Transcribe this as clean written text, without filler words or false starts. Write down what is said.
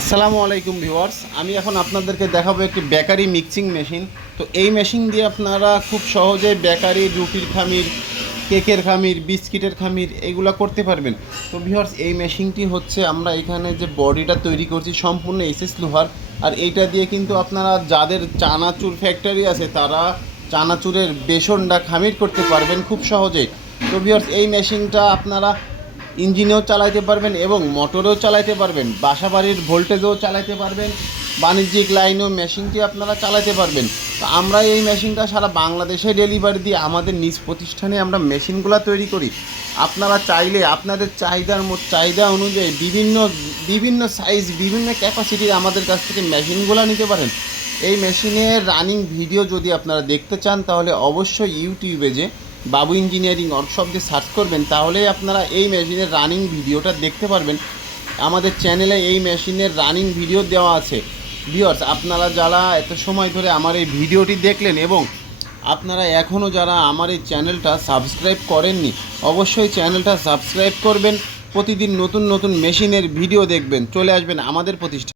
আসসালামু আলাইকুম ভিউয়ার্স, আমি এখন আপনাদেরকে দেখাবো একটি বেকারি মিক্সিং মেশিন। তো এই মেশিন দিয়ে আপনারা খুব সহজেই বেকারি, রুটির খামির, কেকের খামির, বিস্কিটের খামির এগুলো করতে পারবেন। তো ভিউয়ার্স, এই মেশিনটি হচ্ছে আমরা এখানে যে বডিটা তৈরি করছি সম্পূর্ণ এসএস লোহার। আর এইটা দিয়ে কিন্তু আপনারা যাদের চানাচুর ফ্যাক্টরি আছে তারা চানাচুরের বেসনটা খামির করতে পারবেন খুব সহজেই। তো ভিউয়ার্স, এই মেশিনটা আপনারা ইঞ্জিনেও চালাইতে পারবেন এবং মোটরেও চালাইতে পারবেন, বাসাবাড়ির ভোল্টেজেও চালাইতে পারবেন, বাণিজ্যিক লাইনেও মেশিনটি আপনারা চালাতে পারবেন। তো আমরা এই মেশিনটা সারা বাংলাদেশে ডেলিভারি দিয়ে আমাদের নিজ প্রতিষ্ঠানে আমরা মেশিনগুলো তৈরি করি। আপনারা চাইলে আপনাদের চাহিদা অনুযায়ী বিভিন্ন বিভিন্ন সাইজ, বিভিন্ন ক্যাপাসিটির আমাদের কাছ থেকে মেশিনগুলো নিতে পারেন। এই মেশিনের রানিং ভিডিও যদি আপনারা দেখতে চান তাহলে অবশ্যই ইউটিউবে যে বাবু ইঞ্জিনিয়ারিং ওয়ার্কশপ দিয়ে সার্চ করবেন, তাহলেই আপনারা এই মেশিনের রানিং ভিডিওটা দেখতে পারবেন। আমাদের চ্যানেলে এই মেশিনের রানিং ভিডিও দেওয়া আছে। ভিউয়ার্স, আপনারা যারা এত সময় ধরে আমার এই ভিডিওটি দেখলেন এবং আপনারা এখনও যারা আমার এই চ্যানেলটা সাবস্ক্রাইব করেননি, অবশ্যই চ্যানেলটা সাবস্ক্রাইব করবেন। প্রতিদিন নতুন নতুন মেশিনের ভিডিও দেখবেন, চলে আসবেন আমাদের প্রতিষ্ঠান।